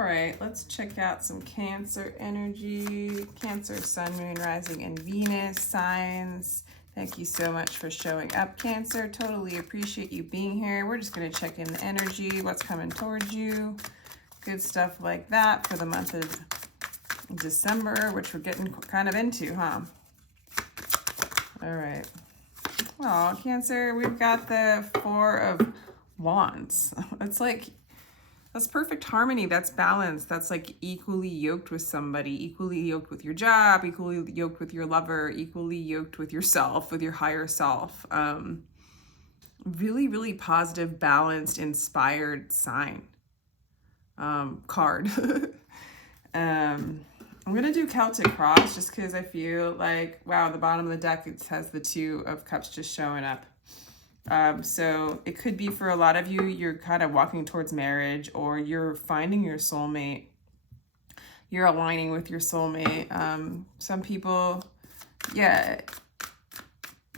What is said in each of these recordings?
All right, let's check out some Cancer energy. Cancer, Sun, Moon, Rising, and Venus signs. Thank you so much for showing up, Cancer. Totally appreciate you being here. We're just going to check in the energy, what's coming towards you. Good stuff like that for the month of December, which we're getting kind of into, huh? All right. Oh, Cancer, we've got the Four of Wands. It's like, that's perfect harmony. That's balance. That's like equally yoked with somebody, equally yoked with your job, equally yoked with your lover, equally yoked with yourself, with your higher self. Really, really positive, balanced, inspired sign. Card. I'm going to do Celtic Cross just because I feel like, wow, the bottom of the deck, it has the Two of Cups just showing up. So it could be for a lot of you, you're kind of walking towards marriage, or you're finding your soulmate. You're aligning with your soulmate. Some people, yeah,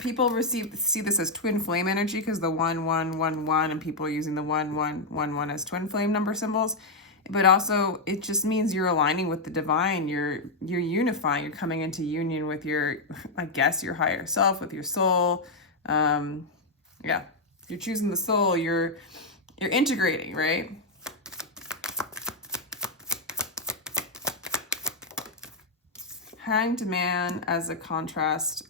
people see this as twin flame energy because the 1111, and people are using the 1111 as twin flame number symbols. But also it just means you're aligning with the divine. You're unifying. You're coming into union with your, I guess, your higher self, with your soul. Yeah, you're choosing the soul, you're integrating, right? Hanged Man as a contrast,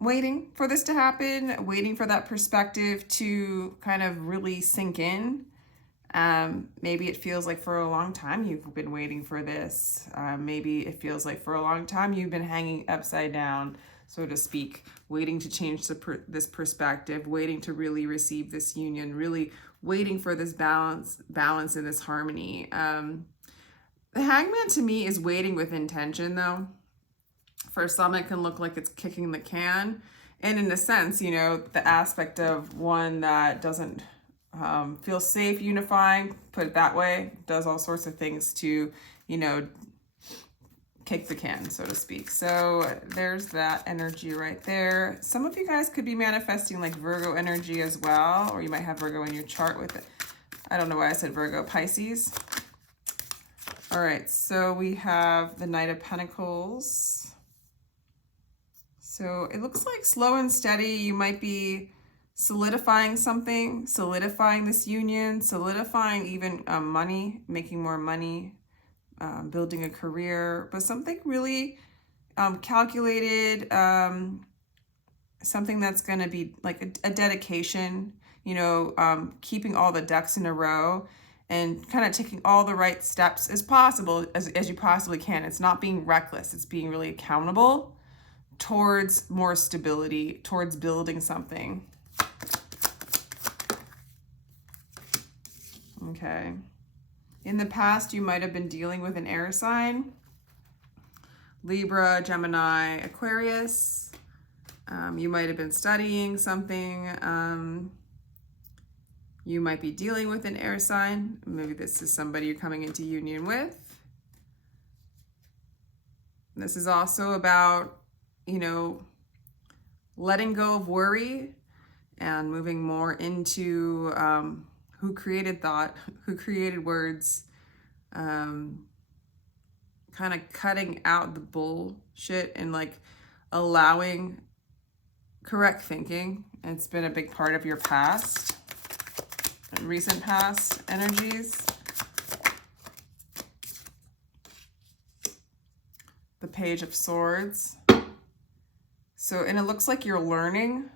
waiting for this to happen, waiting for that perspective to kind of really sink in. Maybe it feels like for a long time you've been waiting for this. Maybe it feels like for a long time you've been hanging upside down, so to speak, waiting to change this perspective, waiting to really receive this union, really waiting for this balance and this harmony. The Hangman to me is waiting with intention, though. For some, it can look like it's kicking the can. And in a sense, you know, the aspect of one that doesn't feel safe unifying, put it that way, does all sorts of things to, you know, kick the can, so to speak. So there's that energy right there. Some of you guys could be manifesting like Virgo energy as well, or you might have Virgo in your chart with it. I don't know why I said Virgo. Pisces. All right, so we have the Knight of Pentacles. So it looks like slow and steady. You might be solidifying something, solidifying this union, solidifying even money, making more money, building a career, but something really calculated, something that's going to be like a dedication, you know, keeping all the ducks in a row and kind of taking all the right steps as possible, as you possibly can. It's not being reckless. It's being really accountable towards more stability, towards building something. Okay. In the past, you might have been dealing with an air sign, Libra, Gemini, Aquarius. You might have been studying something. You might be dealing with an air sign. Maybe this is somebody you're coming into union with. This is also about, you know, letting go of worry and moving more into who created thought, who created words, kind of cutting out the bullshit and like allowing correct thinking. It's been a big part of your past, recent past energies. The Page of Swords. So, and it looks like you're learning.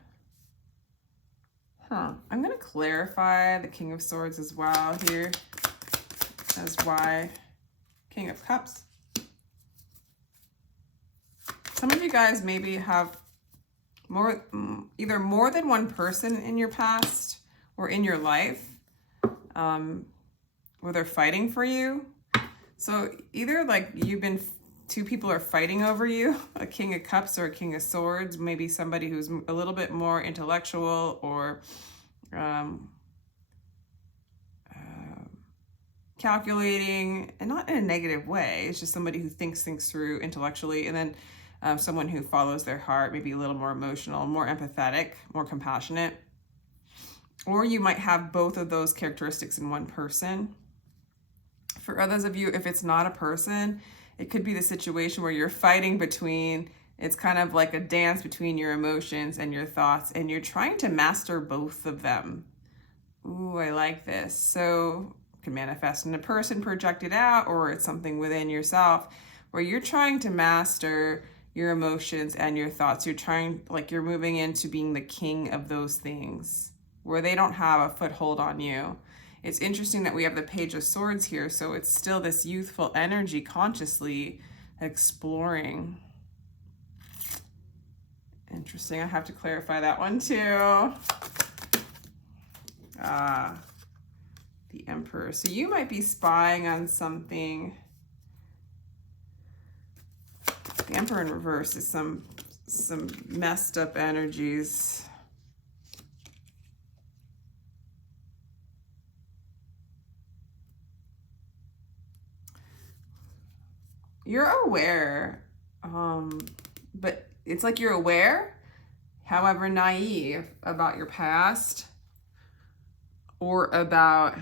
I'm going to clarify the King of Swords as well here as why King of Cups. Some of you guys maybe have either more than one person in your past or in your life where they're fighting for you. So either like two people are fighting over you, a King of Cups or a King of Swords, maybe somebody who's a little bit more intellectual or calculating, and not in a negative way. It's just somebody who thinks things through intellectually, and then someone who follows their heart, maybe a little more emotional, more empathetic, more compassionate. or you might have both of those characteristics in one person. For others of you, if it's not a person, it could be the situation where you're fighting between, it's kind of like a dance between your emotions and your thoughts, and you're trying to master both of them. Ooh, I like this. So it can manifest in a person, project it out, or it's something within yourself where you're trying to master your emotions and your thoughts. You're trying, like you're moving into being the king of those things where they don't have a foothold on you. It's interesting that we have the Page of Swords here, so it's still this youthful energy consciously exploring. Interesting, I have to clarify that one too. The Emperor. So you might be spying on something. The Emperor in reverse is some messed up energies. You're aware, but it's like you're aware, however naive about your past, or about,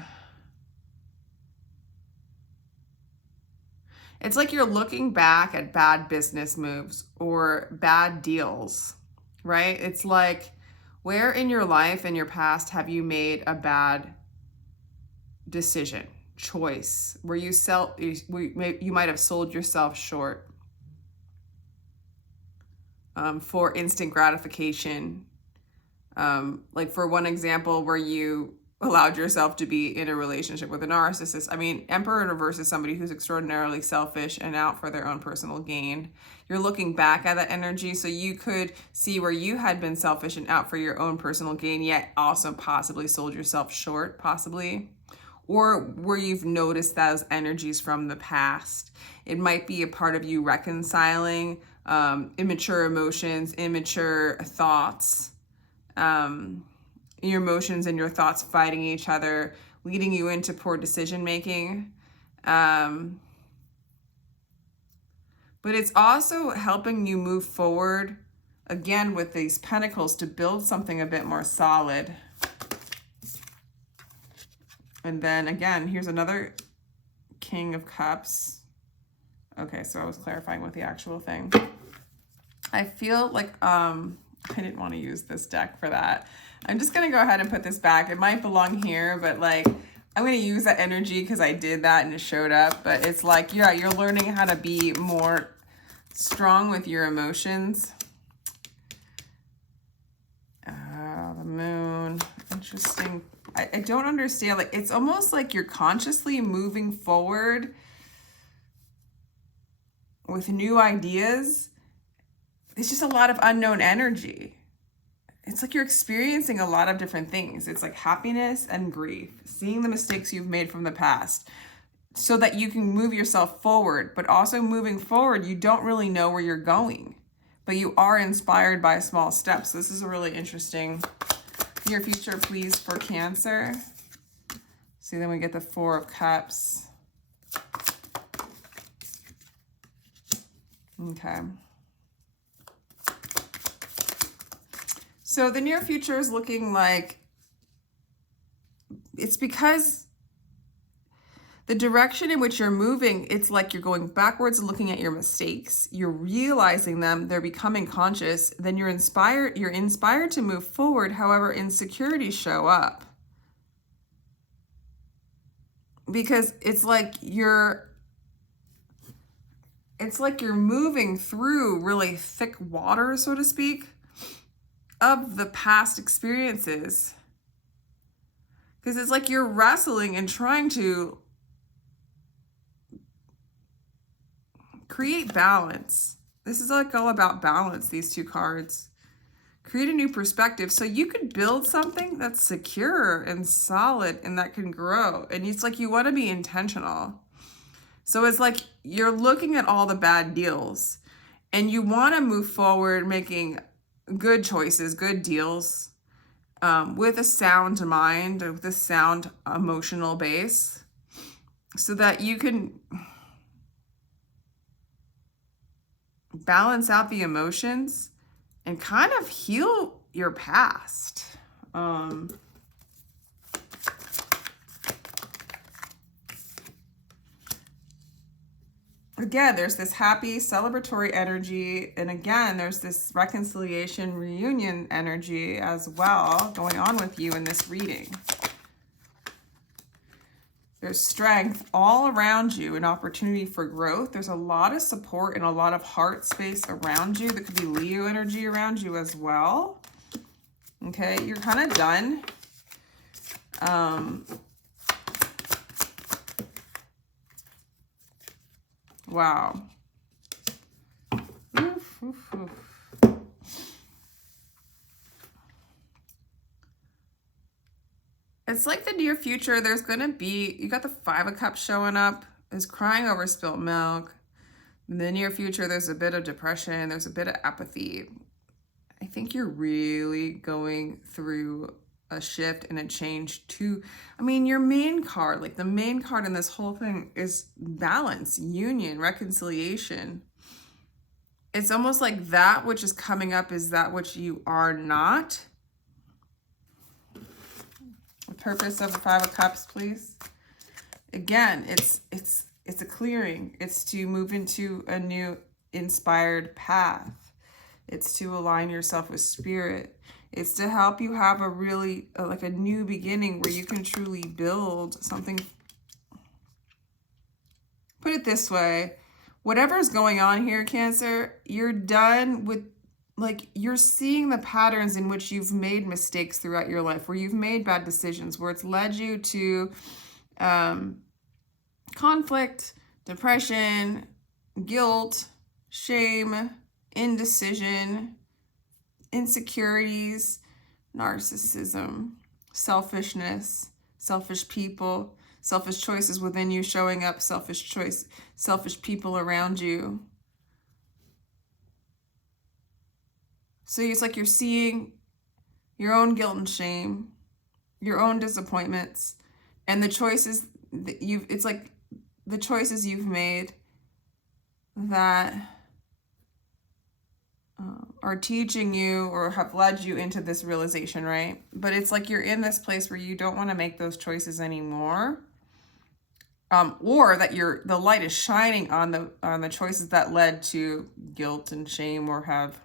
it's like you're looking back at bad business moves or bad deals, right? It's like, where in your life and your past have you made a bad decision, choice, where you might have sold yourself short for instant gratification. Like for one example, where you allowed yourself to be in a relationship with a narcissist. I mean, Emperor in reverse is somebody who's extraordinarily selfish and out for their own personal gain. You're looking back at that energy, so you could see where you had been selfish and out for your own personal gain, yet also possibly sold yourself short, possibly. Or where you've noticed those energies from the past. It might be a part of you reconciling immature emotions, immature thoughts, your emotions and your thoughts fighting each other, leading you into poor decision making. But it's also helping you move forward, again, with these pentacles to build something a bit more solid. And then again, here's another King of Cups. Okay, so I was clarifying with the actual thing. I feel like I didn't want to use this deck for that. I'm just gonna go ahead and put this back. It might belong here, but like I'm gonna use that energy because I did that and it showed up. But it's like, yeah, you're learning how to be more strong with your emotions. The Moon, interesting. I don't understand. Like it's almost like you're consciously moving forward with new ideas. It's just a lot of unknown energy. It's like you're experiencing a lot of different things. It's like happiness and grief, seeing the mistakes you've made from the past so that you can move yourself forward. But also moving forward, you don't really know where you're going, but you are inspired by small steps. This is a really interesting near future, please, for Cancer. See, then we get the Four of Cups. Okay. So the near future is looking like, it's because the direction in which you're moving, it's like you're going backwards and looking at your mistakes. You're realizing them, they're becoming conscious, then you're inspired to move forward. However, insecurities show up. Because it's like you're moving through really thick water, so to speak, of the past experiences. Because it's like you're wrestling and trying to create balance. This is like all about balance, these two cards. Create a new perspective so you could build something that's secure and solid and that can grow. And it's like you want to be intentional. So it's like you're looking at all the bad deals and you want to move forward making good choices, good deals, with a sound mind, with a sound emotional base, so that you can balance out the emotions and kind of heal your past. again, there's this happy celebratory energy. And again, there's this reconciliation reunion energy as well going on with you in this reading. There's strength all around you, an opportunity for growth. There's a lot of support and a lot of heart space around you. There could be Leo energy around you as well. Okay, you're kind of done. Wow. Oof, oof, oof. It's like the near future, there's going to be, you got the 5 of Cups showing up, is crying over spilt milk. In the near future, there's a bit of depression, there's a bit of apathy. I think you're really going through a shift and a change to, I mean, your main card, like the main card in this whole thing is balance, union, reconciliation. It's almost like that which is coming up is that which you are not. The purpose of the 5 of Cups, please. Again, it's a clearing. It's to move into a new inspired path. It's to align yourself with spirit. It's to help you have a really, like a new beginning where you can truly build something. Put it this way, whatever's going on here, Cancer, you're done with, like, you're seeing the patterns in which you've made mistakes throughout your life, where you've made bad decisions, where it's led you to conflict, depression, guilt, shame, indecision, insecurities, narcissism, selfishness, selfish people, selfish choices within you showing up, selfish people around you. So it's like you're seeing your own guilt and shame, your own disappointments, and the choices that it's like the choices you've made that are teaching you or have led you into this realization, right? But it's like you're in this place where you don't want to make those choices anymore. Or that the light is shining on the choices that led to guilt and shame, or have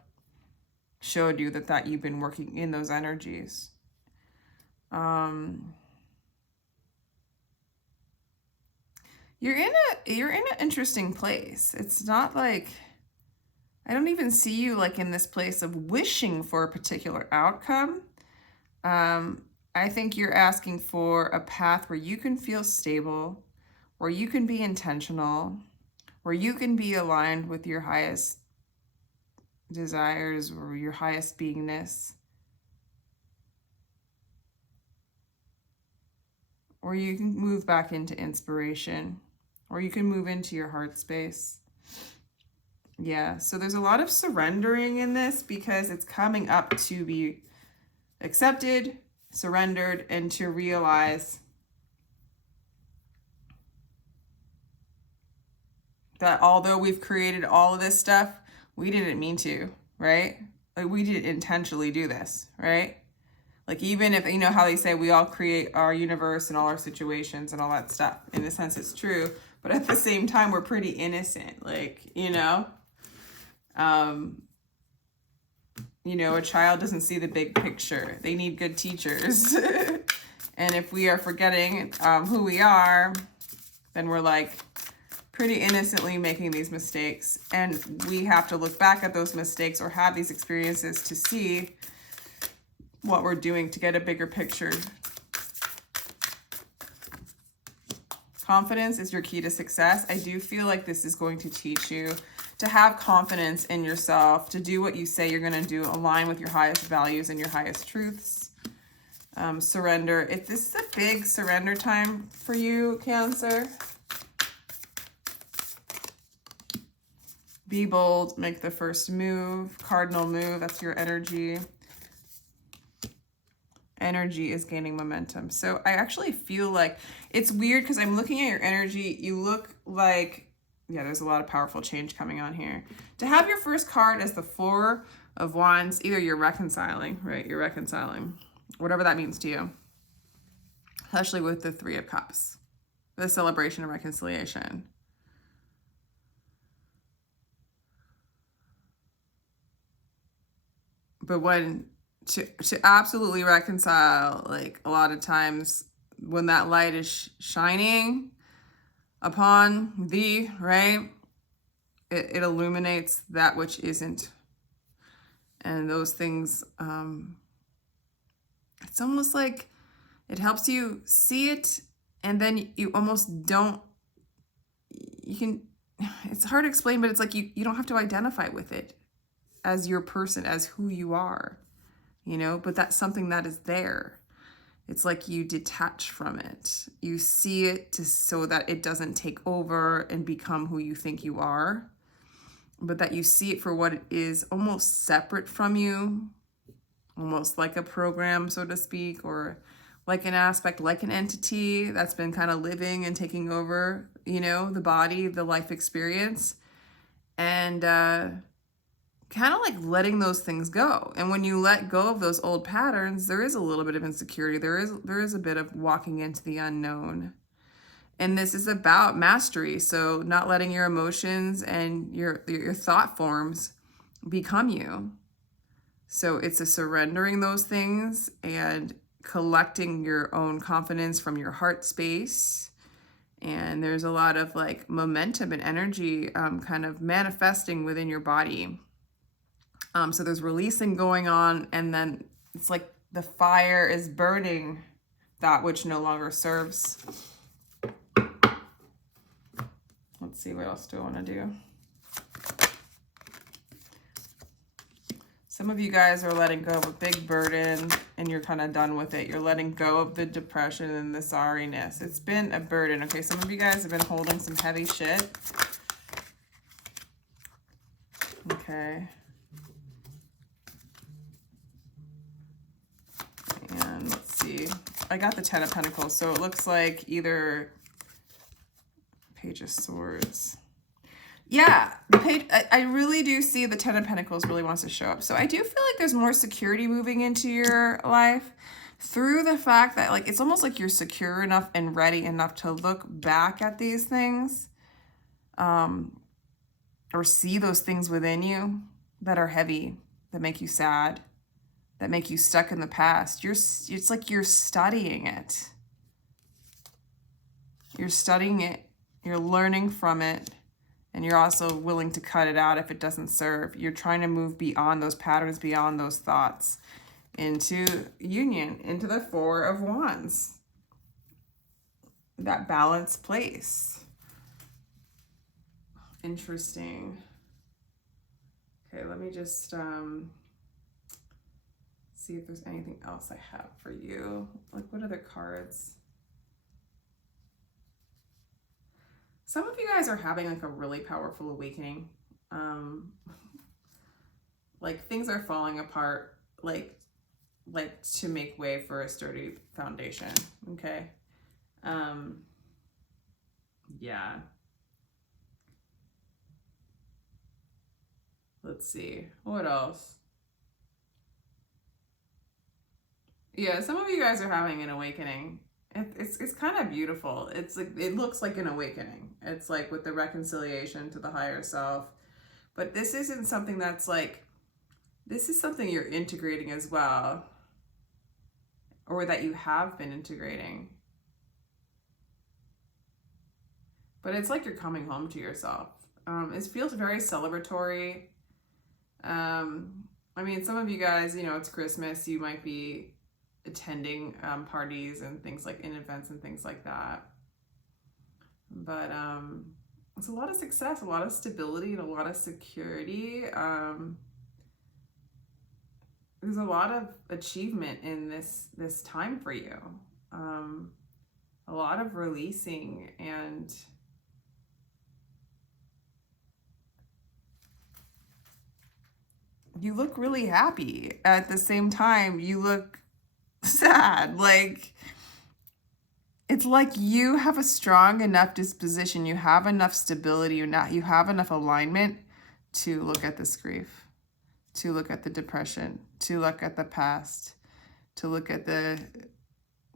showed you that you've been working in those energies. You're in an interesting place. It's not like, I don't even see you like in this place of wishing for a particular outcome. I think you're asking for a path where you can feel stable, where you can be intentional, where you can be aligned with your highest desires or your highest beingness, or you can move back into inspiration, or you can move into your heart space. Yeah, so there's a lot of surrendering in this because it's coming up to be accepted, surrendered, and to realize that although we've created all of this stuff, we didn't mean to, right? Like, we didn't intentionally do this, right? Like, even if, you know how they say we all create our universe and all our situations and all that stuff. In a sense, it's true. But at the same time, we're pretty innocent. Like, a child doesn't see the big picture. They need good teachers. And if we are forgetting who we are, then we're like pretty innocently making these mistakes. And we have to look back at those mistakes or have these experiences to see what we're doing to get a bigger picture. Confidence is your key to success. I do feel like this is going to teach you to have confidence in yourself, to do what you say you're going to do, align with your highest values and your highest truths. Surrender. If this is a big surrender time for you, Cancer, be bold, make the first move, cardinal move. That's your energy. Energy is gaining momentum. So I actually feel like it's weird because I'm looking at your energy. You look like, yeah, there's a lot of powerful change coming on here. To have your first card as the 4 of Wands, either you're reconciling, right? You're reconciling, whatever that means to you, especially with the 3 of Cups, the celebration of reconciliation. But when to absolutely reconcile, like a lot of times when that light is shining upon thee, right? It illuminates that which isn't. And those things, it's almost like it helps you see it, and then you almost don't, you can, it's hard to explain, but it's like you don't have to identify with it as your person, as who you are, you know, but that's something that is there. It's like you detach from it. You see it so that it doesn't take over and become who you think you are, but that you see it for what it is, almost separate from you, almost like a program, so to speak, or like an aspect, like an entity that's been kind of living and taking over, you know, the body, the life experience, and kind of like letting those things go. And when you let go of those old patterns, there is a little bit of insecurity. There is a bit of walking into the unknown. And this is about mastery. So not letting your emotions and your thought forms become you. So it's a surrendering those things and collecting your own confidence from your heart space. And there's a lot of like momentum and energy kind of manifesting within your body. So there's releasing going on, and then it's like the fire is burning that which no longer serves. Let's see, what else do I want to do? Some of you guys are letting go of a big burden and you're kind of done with it. You're letting go of the depression and the sorriness. It's been a burden. Okay, some of you guys have been holding some heavy shit. Okay. And let's see. I got the Ten of Pentacles, so it looks like either Page of Swords. Yeah, the page, I really do see the Ten of Pentacles really wants to show up. So I do feel like there's more security moving into your life through the fact that like it's almost like you're secure enough and ready enough to look back at these things or see those things within you that are heavy, that make you sad, that make you stuck in the past. It's like you're studying it. You're studying it. You're learning from it. And you're also willing to cut it out if it doesn't serve. You're trying to move beyond those patterns, beyond those thoughts, into union, into the Four of Wands. That balanced place. Interesting. Okay, let me just see if there's anything else I have for you. Like, what other cards? Some of you guys are having like a really powerful awakening. Like things are falling apart, like to make way for a sturdy foundation. Okay. Yeah. Let's see. What else? Yeah, some of you guys are having an awakening. It's kind of beautiful. It's like, it looks like an awakening. It's like with the reconciliation to the higher self. But this isn't something that's like, this is something you're integrating as well, or that you have been integrating. But it's like you're coming home to yourself. It feels very celebratory. I mean, some of you guys, you know, it's Christmas. You might be attending parties and things like in events and things like that. But it's a lot of success, a lot of stability, and a lot of security. There's a lot of achievement in this time for you. A lot of releasing, and you look really happy. At the same time, you look sad. Like, it's like you have a strong enough disposition, you have enough stability, you have enough alignment to look at this grief, to look at the depression, to look at the past, to look at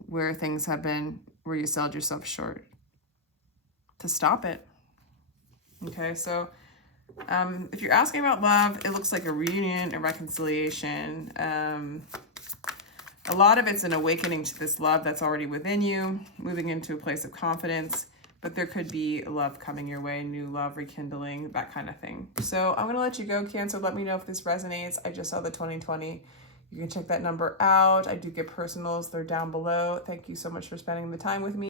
where things have been, where you sold yourself short, to stop it. Okay, so If you're asking about love, it looks like a reunion, a reconciliation. A lot of it's an awakening to this love that's already within you, moving into a place of confidence, but there could be love coming your way, new love rekindling, that kind of thing. So I'm gonna let you go, Cancer. Let me know if this resonates. I just saw the 2020. You can check that number out. I do get personals, they're down below. Thank you so much for spending the time with me.